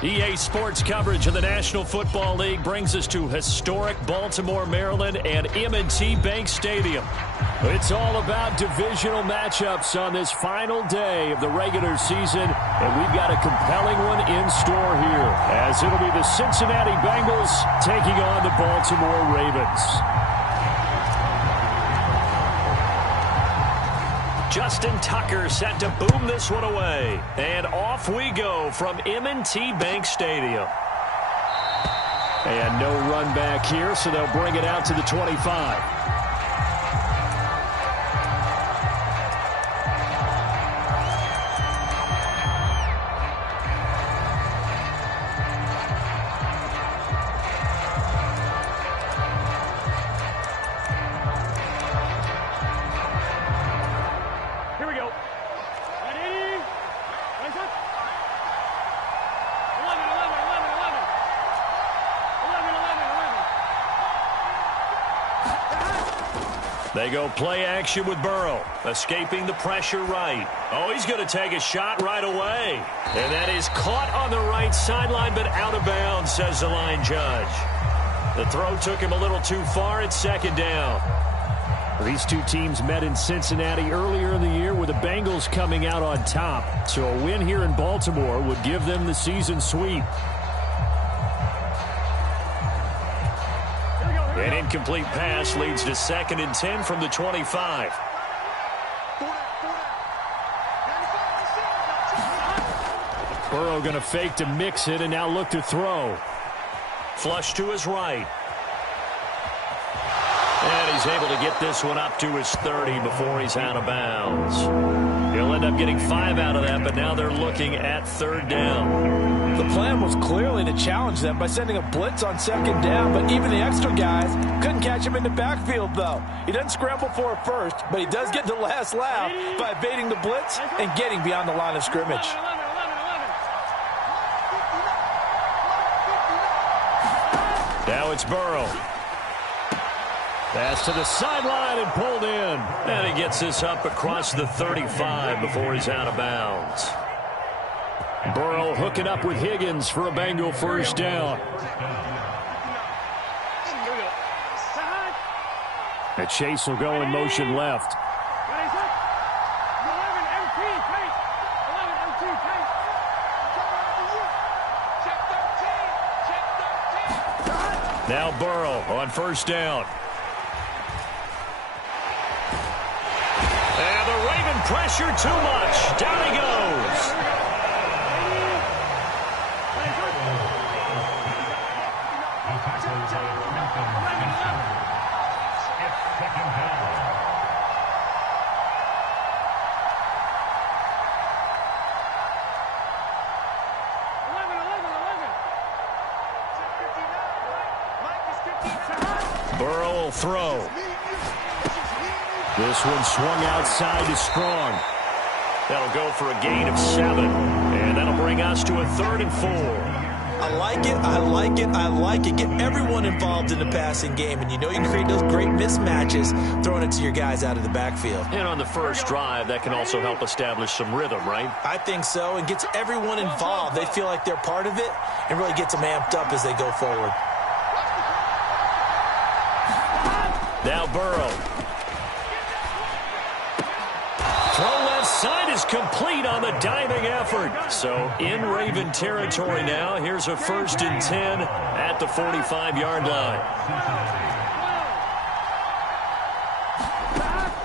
EA Sports coverage of the National Football League brings us to historic Baltimore, Maryland, and M&T Bank Stadium. It's all about divisional matchups on this final day of the regular season, and we've got a compelling one in store here, as it'll be the Cincinnati Bengals taking on the Baltimore Ravens. Justin Tucker set to boom this one away. And off we go from M&T Bank Stadium. And no run back here, so they'll bring it out to the 25. They go play action with Burrow, escaping the pressure right. Oh, he's going to take a shot right away. And that is caught on the right sideline, but out of bounds, says the line judge. The throw took him a little too far. It's second down. These two teams met in Cincinnati earlier in the year with the Bengals coming out on top. So a win here in Baltimore would give them the season sweep. An incomplete pass leads to 2nd and 10 from the 25. Burrow going to fake to mix it and now look to throw. Flush to his right. And he's able to get this one up to his 30 before he's out of bounds. He'll end up getting 5 out of that, but now they're looking at 3rd down. The plan was clearly to challenge them by sending a blitz on 2nd down, but even the extra guys couldn't catch him in the backfield, though. He doesn't scramble for it first, but he does get the last laugh by evading the blitz and getting beyond the line of scrimmage. Now it's Burrow. Pass to the sideline and pulled in. And he gets this up across the 35 before he's out of bounds. Burrow hooking up with Higgins for a Bengal first down. And Chase will go in motion left. Now Burrow on first down. And the Raven pressure too much. Down he goes. Burrow will throw. This one swung outside to Strong. That'll go for a gain of 7. And that'll bring us to a 3rd and 4. I like it, I like it, I like it. Get everyone involved in the passing game, and you know you can create those great mismatches throwing it to your guys out of the backfield. And on the first drive, that can also help establish some rhythm, right? I think so, and gets everyone involved. They feel like they're part of it and really gets them amped up as they go forward. Now Burrow. Throw left side is complete on the diving effort. So in Raven territory now. Here's a 1st and 10 at the 45-yard line.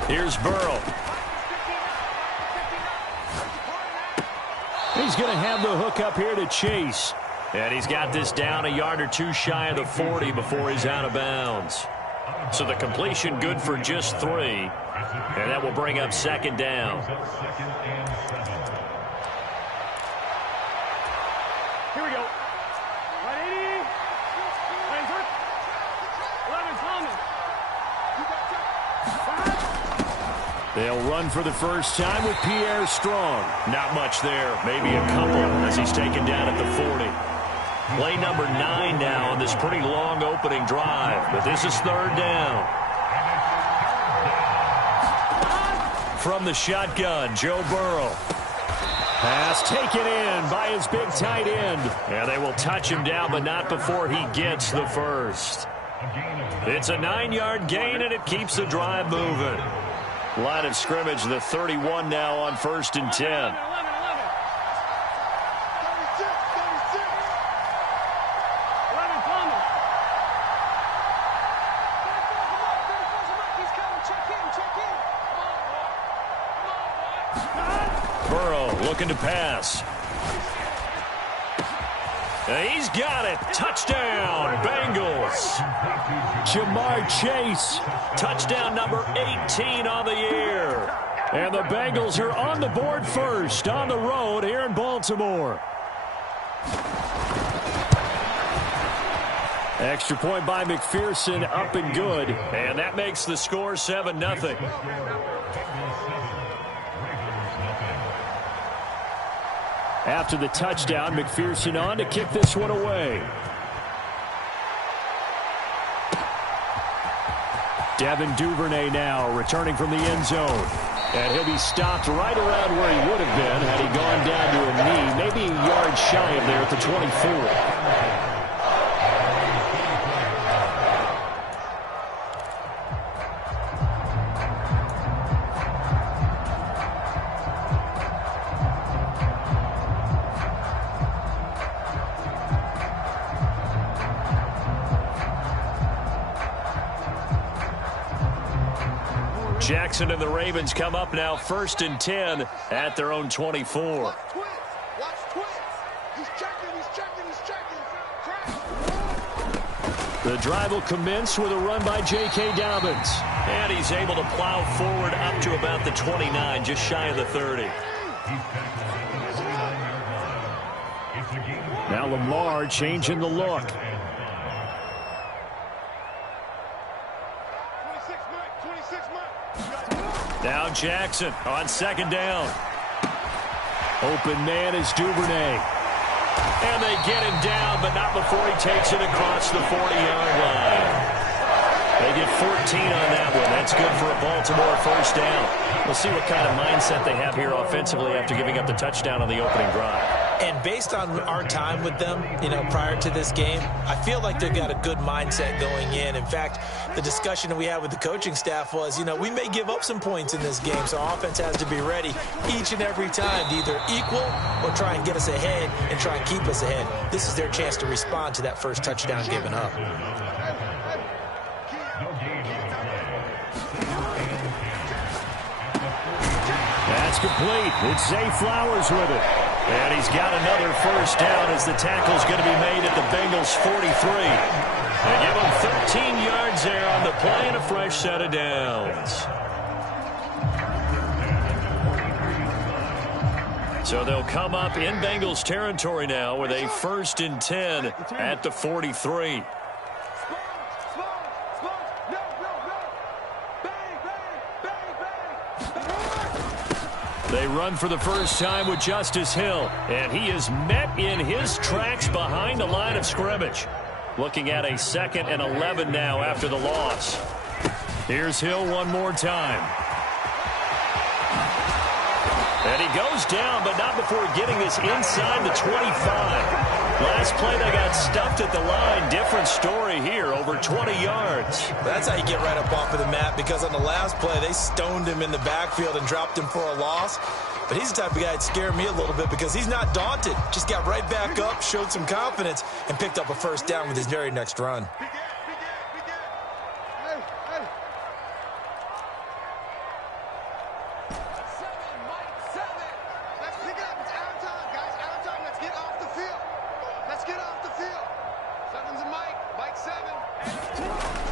Here's Burrow. He's going to have the hook up here to Chase. And he's got this down a yard or two shy of the 40 before he's out of bounds. So the completion good for just 3. And that will bring up 2nd down. Here we go. 180. They'll run for the first time with Pierre Strong. Not much there. Maybe a couple as he's taken down at the 40. Play number 9 now on this pretty long opening drive. But this is 3rd down. From the shotgun, Joe Burrow. Pass taken in by his big tight end. And they will touch him down, but not before he gets the first. It's a 9-yard gain, and it keeps the drive moving. Line of scrimmage, the 31 now on 1st and 10. Looking to pass. And he's got it. Touchdown, Bengals. Jamar Chase. Touchdown number 18 on the year. And the Bengals are on the board first on the road here in Baltimore. Extra point by McPherson, up and good. And that makes the score 7-0. After the touchdown, McPherson on to kick this one away. Devin Duvernay now returning from the end zone. And he'll be stopped right around where he would have been had he gone down to a knee, maybe a yard shy of there at the 24. Jackson and the Ravens come up now 1st and 10 at their own 24. Watch twins. He's checking. The drive will commence with a run by J.K. Dobbins. And he's able to plow forward up to about the 29, just shy of the 30. Now Lamar changing the look. Now Jackson on 2nd down. Open man is Duvernay. And they get him down, but not before he takes it across the 40-yard line. They get 14 on that one. That's good for a Baltimore 1st down. We'll see what kind of mindset they have here offensively after giving up the touchdown on the opening drive. And based on our time with them, prior to this game, I feel like they've got a good mindset going in. In fact, the discussion that we had with the coaching staff was, we may give up some points in this game, so our offense has to be ready each and every time to either equal or try and get us ahead and try and keep us ahead. This is their chance to respond to that first touchdown given up. That's complete. It's Zay Flowers with it. And he's got another 1st down as the tackle's going to be made at the Bengals 43. They give him 13 yards there on the play and a fresh set of downs. So they'll come up in Bengals territory now with a 1st and 10 at the 43. They run for the first time with Justice Hill, and he is met in his tracks behind the line of scrimmage. Looking at a 2nd and 11 now after the loss. Here's Hill one more time. And he goes down, but not before getting this inside the 25. Last play, they got stuffed at the line. Different story here, over 20 yards. That's how you get right up off of the mat, because on the last play, they stoned him in the backfield and dropped him for a loss. But he's the type of guy that scared me a little bit because he's not daunted. Just got right back up, showed some confidence, and picked up a 1st down with his very next run.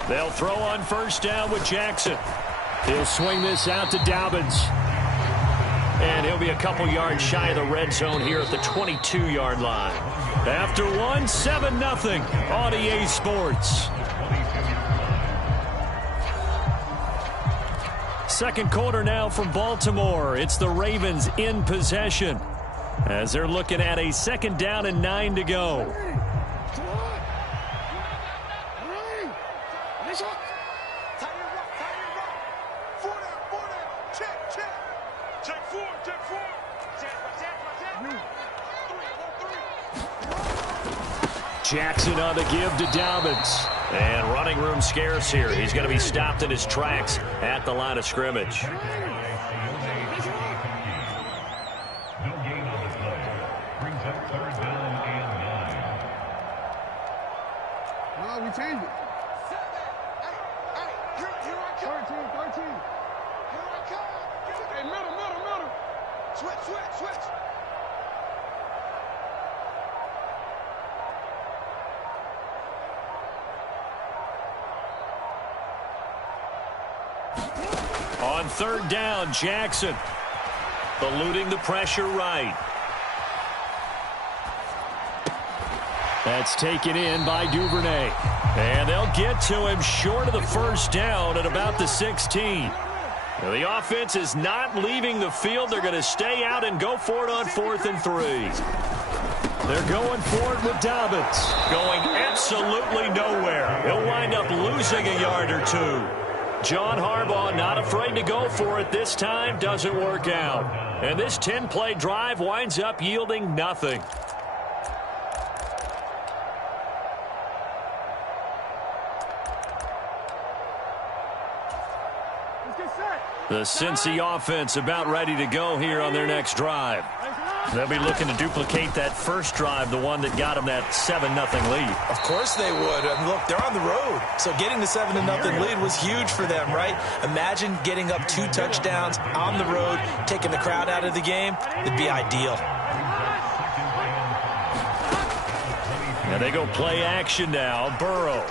They'll throw on 1st down with Jackson. He'll swing this out to Dobbins. And he'll be a couple yards shy of the red zone here at the 22-yard line. After one, 7-0 on EA Sports. Second quarter now from Baltimore. It's the Ravens in possession as they're looking at a 2nd down and 9 to go. Jackson on the give to Dobbins. And running room scarce here. He's going to be stopped in his tracks at the line of scrimmage. We changed it. 13. Here I come. Hey, middle. Switch. On third down, Jackson eluding the pressure right. That's taken in by Duvernay. And they'll get to him short of the first down at about the 16. Now, the offense is not leaving the field. They're going to stay out and go for it on 4th and 3. They're going for it with Dobbins. Going absolutely nowhere. He'll wind up losing a yard or two. John Harbaugh not afraid to go for it this time. Doesn't work out. And this 10-play drive winds up yielding nothing. The Cincy offense about ready to go here on their next drive. They'll be looking to duplicate that first drive, the one that got them that 7-0 lead. Of course they would. And look, they're on the road. So getting the 7-0 lead was huge for them, right? Imagine getting up 2 touchdowns on the road, taking the crowd out of the game. It'd be ideal. And they go play action now. Burrow.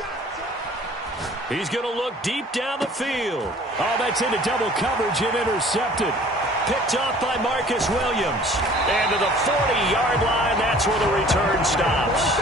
He's going to look deep down the field. Oh, that's into double coverage and intercepted. Picked off by Marcus Williams. And to the 40-yard line, that's where the return stops.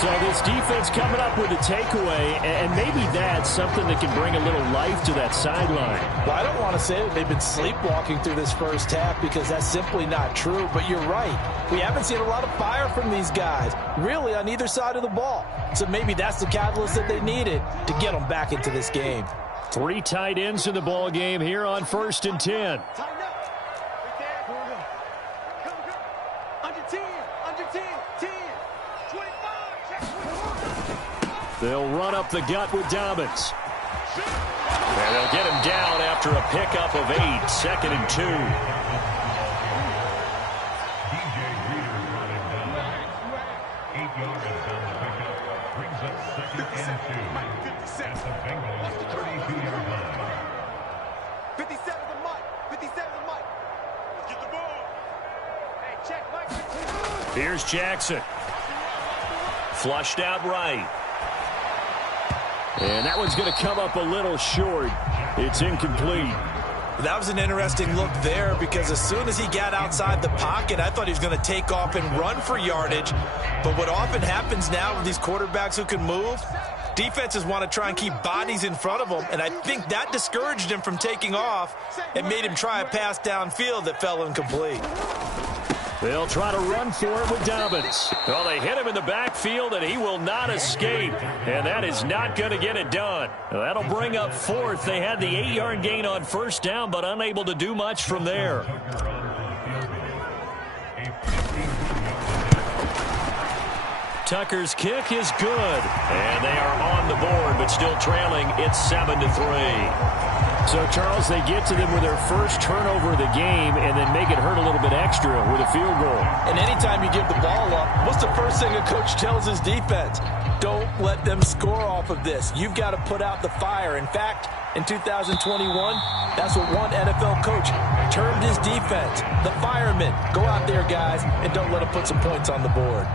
So this defense coming up with a takeaway, and maybe that's something that can bring a little life to that sideline. Well, I don't want to say that they've been sleepwalking through this first half because that's simply not true, but you're right. We haven't seen a lot of fire from these guys, really, on either side of the ball. So maybe that's the catalyst that they needed to get them back into this game. 3 tight ends in the ball game here on 1st and 10. They'll run up the gut with Dobbins. And they'll get him down after a pickup of 8, 2nd and 2. Here's Jackson. Flushed out right. And that one's going to come up a little short. It's incomplete. That was an interesting look there because as soon as he got outside the pocket, I thought he was going to take off and run for yardage. But what often happens now with these quarterbacks who can move, defenses want to try and keep bodies in front of them, and I think that discouraged him from taking off and made him try a pass downfield that fell incomplete. They'll try to run for it with Dobbins. Well, they hit him in the backfield, and he will not escape. And that is not going to get it done. That'll bring up 4th. They had the 8-yard gain on first down, but unable to do much from there. Tucker's kick is good. And they are on the board, but still trailing. It's 7-3. So, Charles, they get to them with their first turnover of the game and then make it hurt a little bit extra with a field goal. And anytime you give the ball up, what's the first thing a coach tells his defense? Don't let them score off of this. You've got to put out the fire. In fact, in 2021, that's what one NFL coach termed his defense. The firemen. Go out there, guys, and don't let them put some points on the board.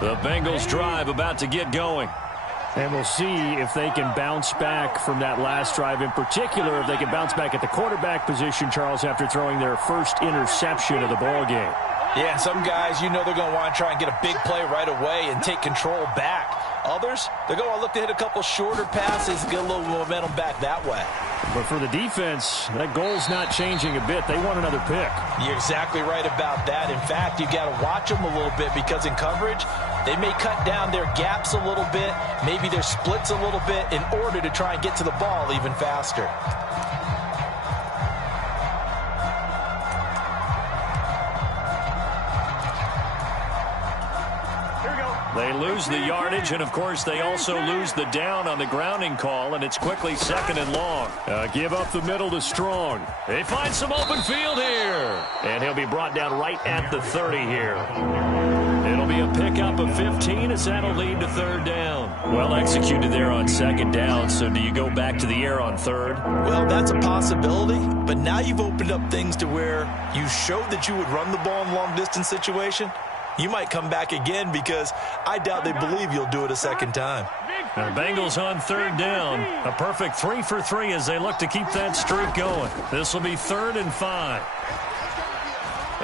The Bengals drive about to get going. And we'll see if they can bounce back from that last drive. In particular, if they can bounce back at the quarterback position, Charles, after throwing their first interception of the ball game. Yeah, some guys, you know they're going to want to try and get a big play right away and take control back. Others, they're going to look to hit a couple shorter passes, get a little momentum back that way. But for the defense, that goal's not changing a bit. They want another pick. You're exactly right about that. In fact, you've got to watch them a little bit because in coverage, they may cut down their gaps a little bit, maybe their splits a little bit in order to try and get to the ball even faster. They lose the yardage, and, of course, they also lose the down on the grounding call, and it's quickly 2nd and long. Give up the middle to Strong. They find some open field here, and he'll be brought down right at the 30 here. It'll be a pickup of 15 as that'll lead to 3rd down. Well executed there on 2nd down, so do you go back to the air on 3rd? Well, that's a possibility, but now you've opened up things to where you showed that you would run the ball in long-distance situation. You might come back again because I doubt they believe you'll do it a 2nd time. The Bengals on 3rd down. A perfect 3 for 3 as they look to keep that streak going. This will be 3rd and 5.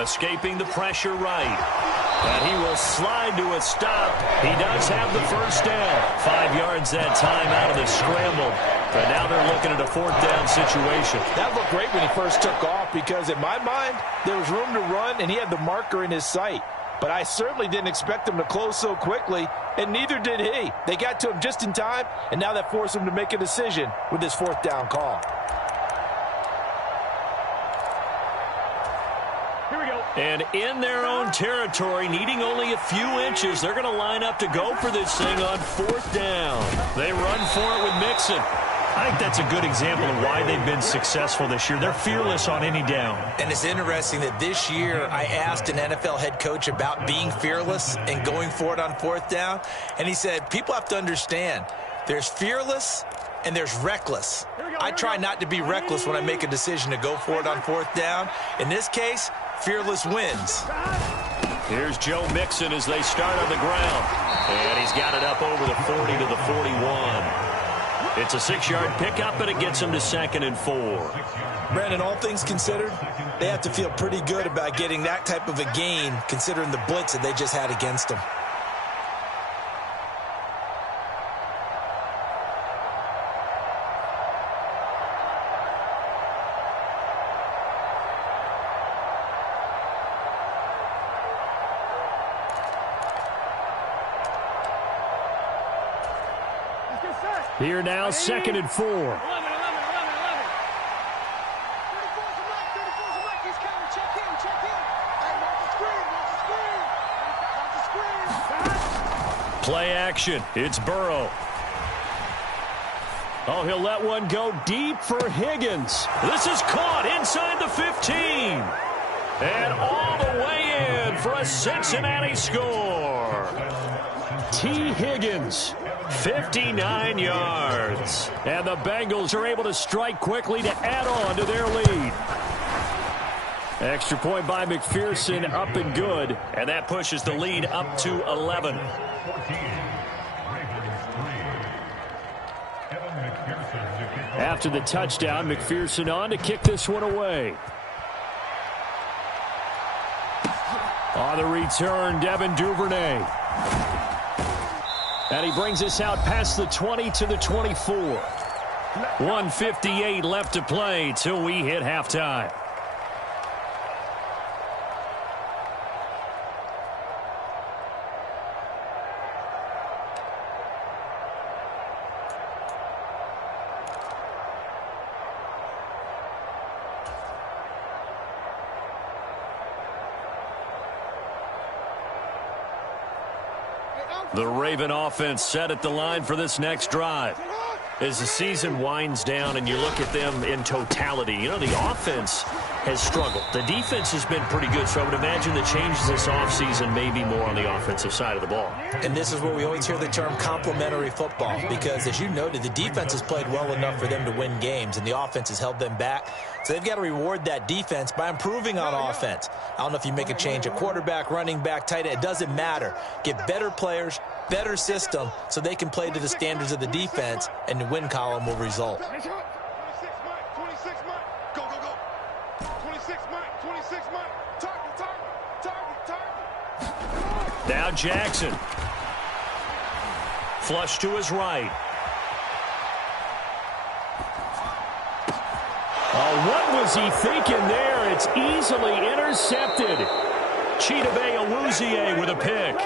Escaping the pressure right. And he will slide to a stop. He does have the 1st down. 5 yards that time out of the scramble. But now they're looking at a 4th down situation. That looked great when he first took off because in my mind, there was room to run and he had the marker in his sight. But I certainly didn't expect him to close so quickly, and neither did he. They got to him just in time, and now that forced him to make a decision with his 4th down call. Here we go. And in their own territory, needing only a few inches, they're going to line up to go for this thing on 4th down. They run for it with Mixon. I think that's a good example of why they've been successful this year. They're fearless on any down. And it's interesting that this year I asked an NFL head coach about being fearless and going for it on 4th down. And he said, people have to understand, there's fearless and there's reckless. I try not to be reckless when I make a decision to go for it on 4th down. In this case, fearless wins. Here's Joe Mixon as they start on the ground. And he's got it up over the 40 to the 41. It's a 6-yard pickup, and it gets him to 2nd and 4. Brandon, all things considered, they have to feel pretty good about getting that type of a gain considering the blitz that they just had against them. Here now, 2nd and 4. 34's a Mike. 34's a Mike. He's coming. Check in. Hey, mark the screen. Play action. It's Burrow. Oh, he'll let one go deep for Higgins. This is caught inside the 15. And all the way in for a Cincinnati score. T. Higgins. 59 yards. And the Bengals are able to strike quickly to add on to their lead. Extra point by McPherson, up and good. And that pushes the lead up to 11. After the touchdown, McPherson on to kick this one away. On the return, Devin Duvernay. And he brings us out past the 20 to the 24. 1:58 left to play till we hit halftime. The Raven offense set at the line for this next drive. As the season winds down and you look at them in totality, you know, the offense has struggled. The defense has been pretty good, so I would imagine the changes this offseason may be more on the offensive side of the ball. And this is where we always hear the term complementary football because, as you noted, the defense has played well enough for them to win games, and the offense has held them back. So they've got to reward that defense by improving on offense. I don't know if you make a change at quarterback, running back, tight end. It doesn't matter. Get better players, better system, so they can play to the standards of the defense, and the win column will result. 26 Mike. 26 Mike. Go. 26 Mike. 26 Mike. Target. Now Jackson. Flush to his right. Oh, what was he thinking there? It's easily intercepted. Chidobe Awuzie with a pick.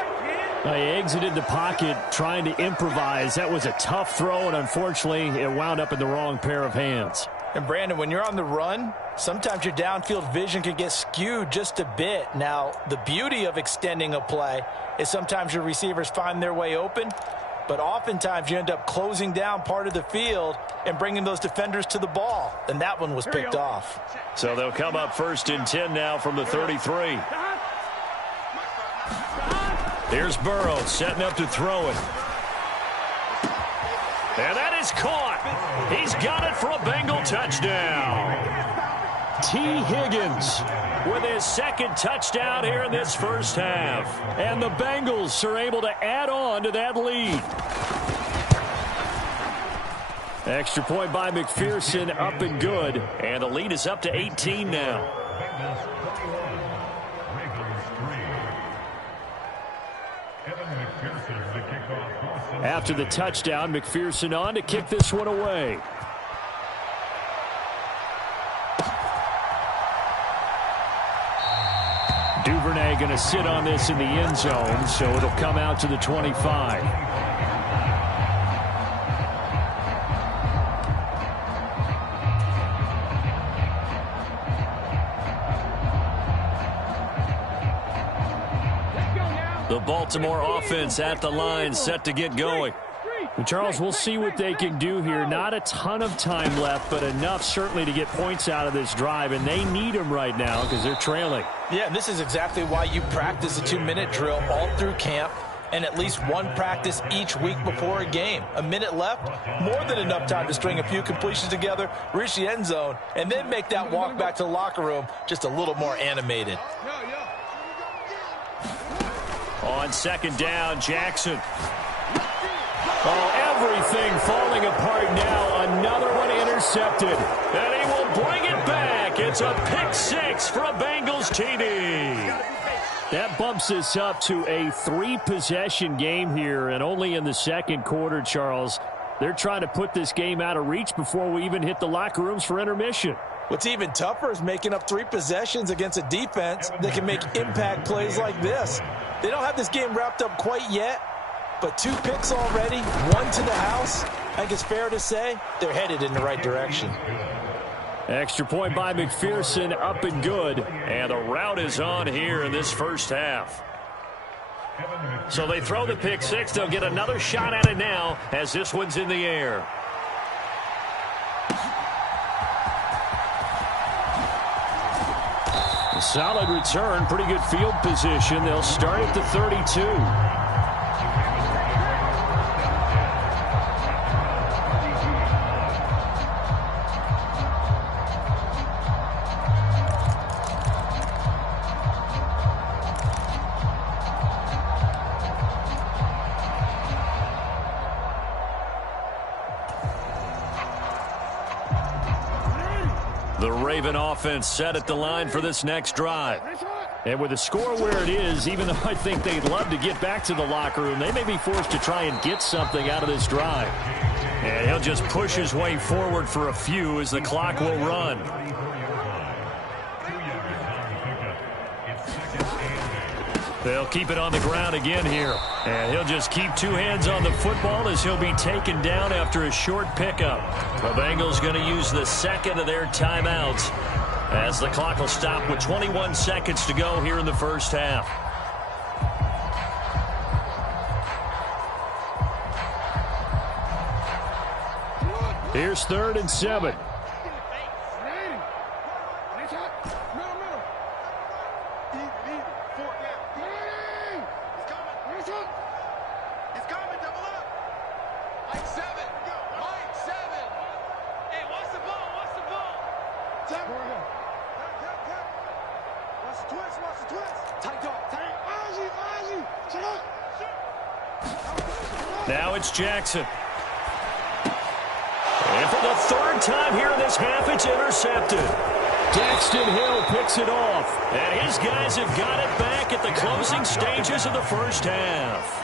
He exited the pocket trying to improvise. That was a tough throw, and unfortunately, it wound up in the wrong pair of hands. And, Brandon, when you're on the run, sometimes your downfield vision can get skewed just a bit. Now, the beauty of extending a play is sometimes your receivers find their way open, but oftentimes you end up closing down part of the field and bringing those defenders to the ball. And that one was picked off. So they'll come up 1st and 10 now from the 33. Here's Burrow setting up to throw it. And that is caught. He's got it for a Bengal touchdown. T. Higgins with his 2nd touchdown here in this first half. And the Bengals are able to add on to that lead. Extra point by McPherson, up and good. And the lead is up to 18 now. After the touchdown, McPherson on to kick this one away. Duvernay going to sit on this in the end zone, so it'll come out to the 25. The Baltimore offense at the line, set to get going. And Charles, we'll see what they can do here. Not a ton of time left, but enough certainly to get points out of this drive, and they need them right now because they're trailing. Yeah, and this is exactly why you practice a 2-minute drill all through camp and at least one practice each week before a game. A minute left, more than enough time to string a few completions together, reach the end zone, and then make that walk back to the locker room just a little more animated. On 2nd down, Jackson. Oh, everything falling apart now. Another one intercepted. And he will bring it back. It's a pick-6 for a Bengals TD. That bumps us up to a 3-possession game here, and only in the 2nd quarter, Charles. They're trying to put this game out of reach before we even hit the locker rooms for intermission. What's even tougher is making up 3 possessions against a defense that can make impact plays like this. They don't have this game wrapped up quite yet, but 2 picks already, 1 to the house. I think it's fair to say they're headed in the right direction. Extra point by McPherson, up and good. And the route is on here in this first half. So they throw the pick-6. They'll get another shot at it now as this one's in the air. A solid return, pretty good field position. They'll start at the 32. The Raven offense set at the line for this next drive. And with the score where it is, even though I think they'd love to get back to the locker room, they may be forced to try and get something out of this drive. And he'll just push his way forward for a few as the clock will run. They'll keep it on the ground again here. And he'll just keep 2 hands on the football as he'll be taken down after a short pickup. The Bengals going to use the 2nd of their timeouts as the clock will stop with 21 seconds to go here in the first half. Here's 3rd and 7. Now it's Jackson. And for the 3rd time here in this half, it's intercepted. Daxton Hill picks it off. And his guys have got it back at the closing stages of the first half.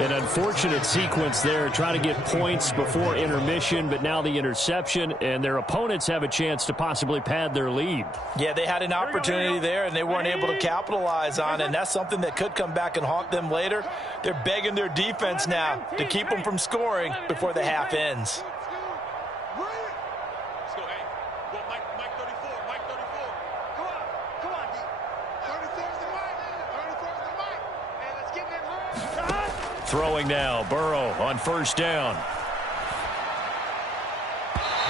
An unfortunate sequence there, trying to get points before intermission, but now the interception, and their opponents have a chance to possibly pad their lead. Yeah, they had an opportunity there, and they weren't able to capitalize on it, and that's something that could come back and haunt them later. They're begging their defense now to keep them from scoring before the half ends. Throwing now, Burrow on first down.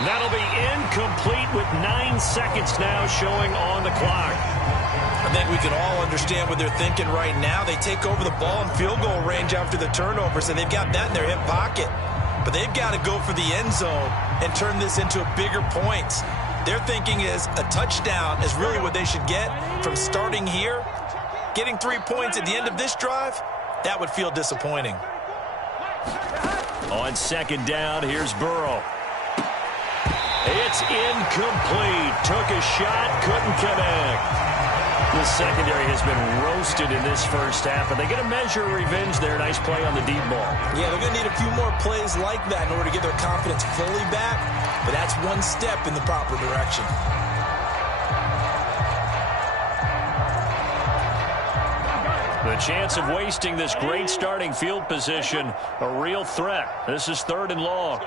That'll be incomplete with 9 seconds now showing on the clock. I think we can all understand what they're thinking right now. They take over the ball in field goal range after the turnover, so they've got that in their hip pocket. But they've got to go for the end zone and turn this into bigger points. Their thinking is a touchdown is really what they should get from starting here. Getting 3 points at the end of this drive, that would feel disappointing. On second down, here's Burrow. It's incomplete. Took a shot, couldn't connect. The secondary has been roasted in this first half. Are they going to measure revenge there? Nice play on the deep ball. Yeah, they're going to need a few more plays like that in order to get their confidence fully back. But that's one step in the proper direction. The chance of wasting this great starting field position, a real threat. This is 3rd and long.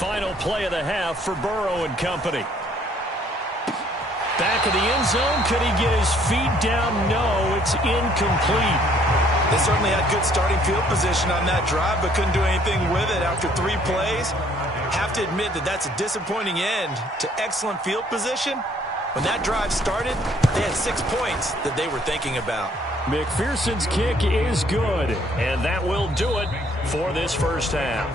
Final play of the half for Burrow and company. Back of the end zone. Could he get his feet down? No, it's incomplete. They certainly had good starting field position on that drive, but couldn't do anything with it after 3 plays. Have to admit that that's a disappointing end to excellent field position. When that drive started, they had 6 points that they were thinking about. McPherson's kick is good, and that will do it for this first half.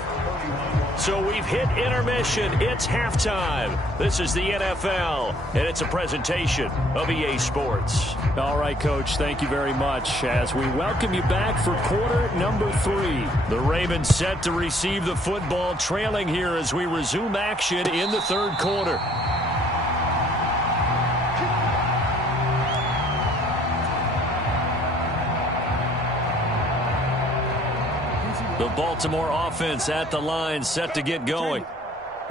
So we've hit intermission. It's halftime. This is the NFL, and it's a presentation of EA Sports. All right, Coach, thank you very much as we welcome you back for quarter number 3. The Ravens set to receive the football, trailing here as we resume action in the 3rd quarter. The Baltimore offense at the line, set to get going.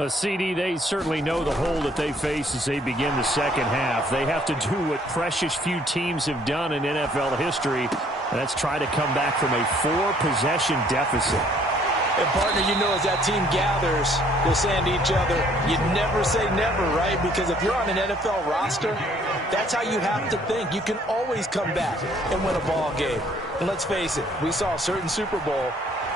CD, they certainly know the hole that they face as they begin the second half. They have to do what precious few teams have done in NFL history, and that's try to come back from a 4-possession deficit. And, partner, you know as that team gathers, they're saying to each other, you never say never, right? Because if you're on an NFL roster, that's how you have to think. You can always come back and win a ball game. And let's face it, we saw a certain Super Bowl,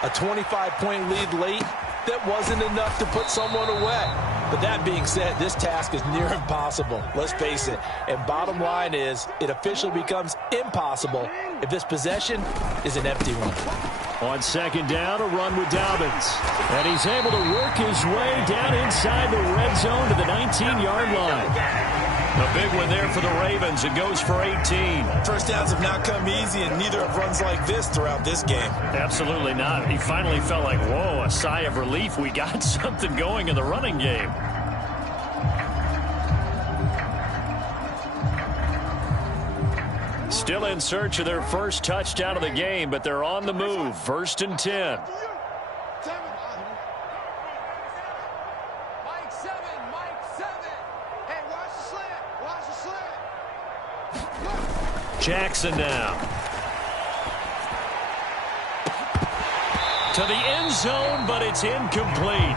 a 25-point lead late, that wasn't enough to put someone away. But that being said, this task is near impossible. Let's face it. And bottom line is, it officially becomes impossible if this possession is an empty one. On second down, a run with Dobbins. And he's able to work his way down inside the red zone to the 19-yard line. A big one there for the Ravens. It goes for 18. First downs have not come easy, and neither have runs like this throughout this game. Absolutely not. He finally felt like, whoa, a sigh of relief. We got something going in the running game. Still in search of their first touchdown of the game, but they're on the move. 1st and 10. Jackson now. To the end zone, but it's incomplete.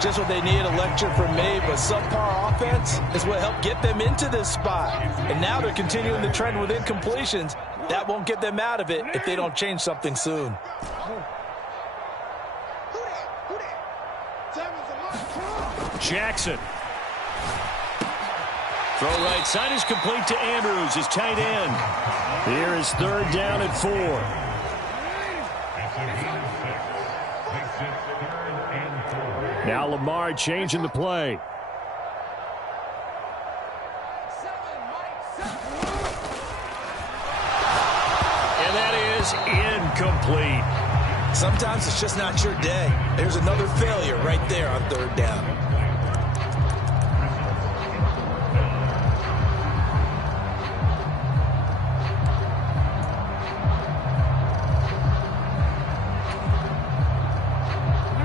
Just what they need, a lecture from me, but subpar offense is what helped get them into this spot. And now they're continuing the trend with incompletions. That won't get them out of it if they don't change something soon. Jackson. Throw right side is complete to Andrews, his tight end. Here is 3rd down at 4. Now Lamar changing the play. And that is incomplete. Sometimes it's just not your day. There's another failure right there on third down.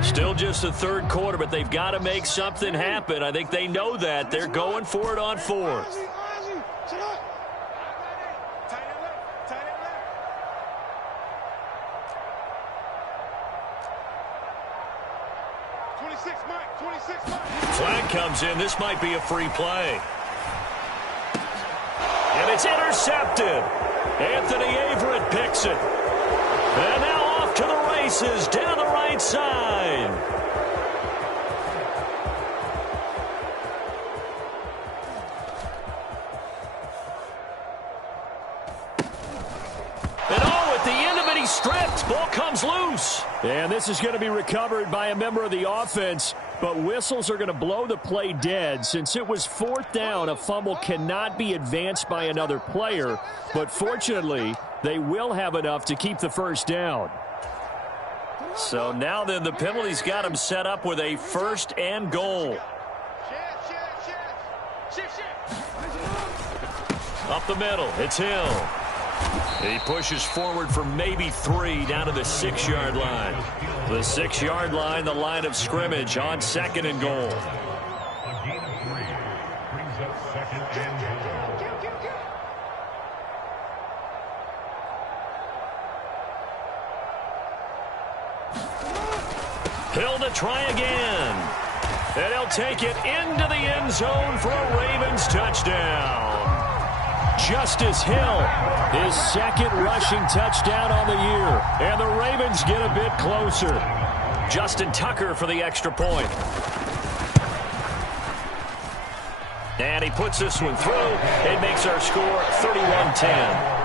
Still just the third quarter, but they've got to make something happen. I think they know that. They're going for it on fourth. Flag comes in. This might be a free play. And it's intercepted. Anthony Averett picks it. And now off to the races down the right side. And oh, at the end of it, he's stripped. Ball comes loose. And this is going to be recovered by a member of the offense. But whistles are going to blow the play dead. Since it was fourth down, a fumble cannot be advanced by another player. But fortunately, they will have enough to keep the first down. So now then, the penalty's got him set up with a first and goal. Up the middle, it's Hill. He pushes forward for maybe 3 down to the 6-yard line. The 6-yard line, the line of scrimmage on second and goal. A gain of 3 brings up second and goal. Hill to try again. And he'll take it into the end zone for a Ravens touchdown. Justice Hill, his second rushing touchdown on the year. And the Ravens get a bit closer. Justin Tucker for the extra point. And he puts this one through. It makes our score 31-10.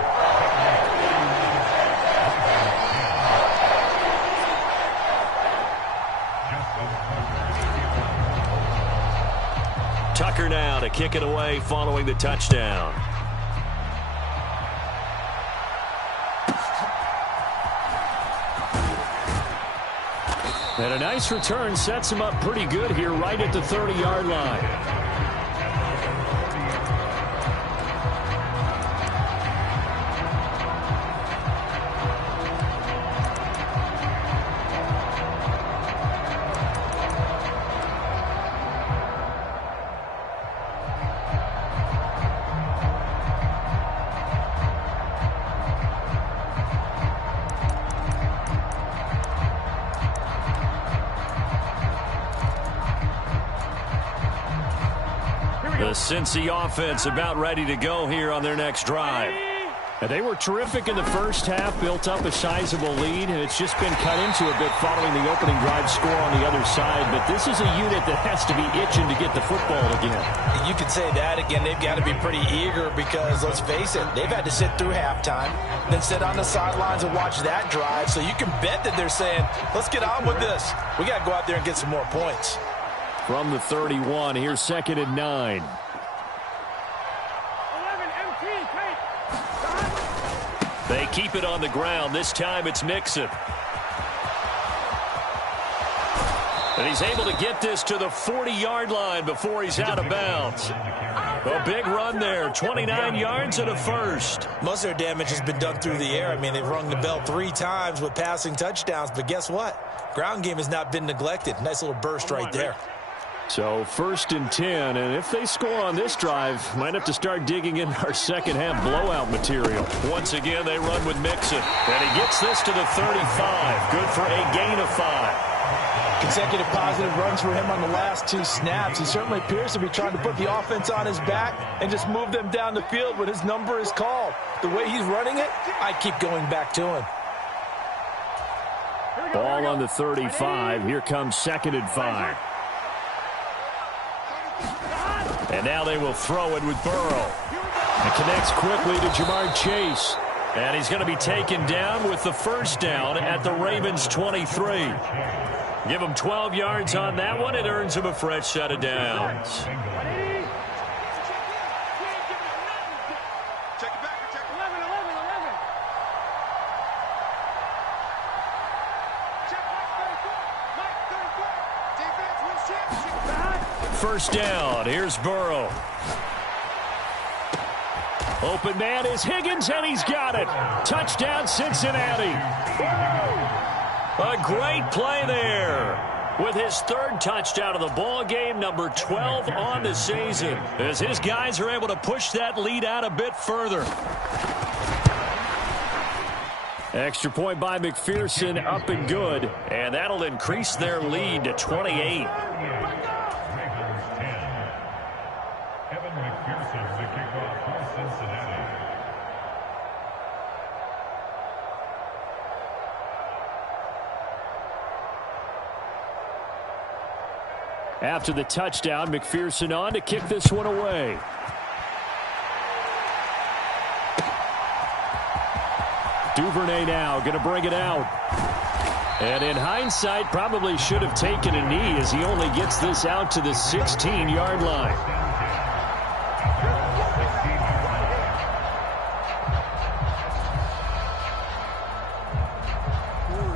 Tucker now to kick it away following the touchdown. And a nice return sets him up pretty good here right at the 30-yard line. The Cincy offense about ready to go here on their next drive. And they were terrific in the first half, built up a sizable lead, and it's just been cut into a bit following the opening drive score on the other side. But this is a unit that has to be itching to get the football again. You could say that again. They've got to be pretty eager because, let's face it, they've had to sit through halftime, then sit on the sidelines and watch that drive. So you can bet that they're saying, let's get on with this. We got to go out there and get some more points. From the 31, here's second and 9. They keep it on the ground. This time it's Mixon. And he's able to get this to the 40-yard line before he's out of bounds. A big run there, 29 yards and a first. Most of their damage has been done through the air. I mean, they've rung the bell 3 times with passing touchdowns, but guess what? Ground game has not been neglected. Nice little burst right there. So first and 10, and if they score on this drive, might have to start digging in our second half blowout material. Once again, they run with Mixon, and he gets this to the 35. Good for a gain of 5. Consecutive positive runs for him on the last 2 snaps. He certainly appears to be trying to put the offense on his back and just move them down the field when his number is called. The way he's running it, I keep going back to him. Ball on the 35. Here comes second and 5. And now they will throw it with Burrow. It connects quickly to Jamar Chase. And he's going to be taken down with the first down at the Ravens 23. Give him 12 yards on that one. It earns him a fresh set of downs. first down. Here's Burrow. Open man is Higgins, and he's got it. Touchdown, Cincinnati. A great play there. With his third touchdown of the ball game, number 12 on the season, as his guys are able to push that lead out a bit further. Extra point by McPherson, up and good, and that'll increase their lead to 28. After the touchdown, McPherson on to kick this one away. Duvernay now going to bring it out. And in hindsight, probably should have taken a knee as he only gets this out to the 16-yard line.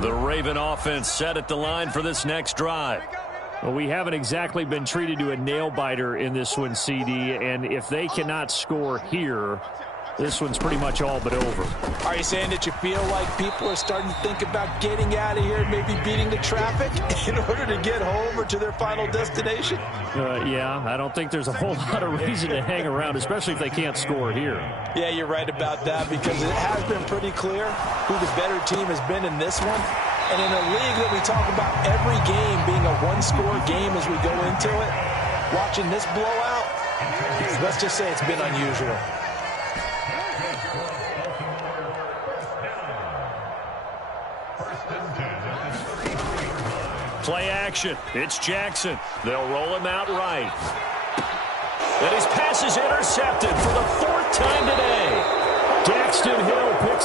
The Raven offense set at the line for this next drive. Well, we haven't exactly been treated to a nail-biter in this one, CD, and if they cannot score here, this one's pretty much all but over. Are you saying that you feel like people are starting to think about getting out of here, maybe beating the traffic in order to get home or to their final destination? Yeah, I don't think there's a whole lot of reason to hang around, especially if they can't score here. Yeah, you're right about that, because it has been pretty clear who the better team has been in this one. And in a league that we talk about every game being a one-score game as we go into it, watching this blowout, let's just say it's been unusual. Play action. It's Jackson. They'll roll him out right. And his pass is intercepted for the fourth time today. Daxton Hill picks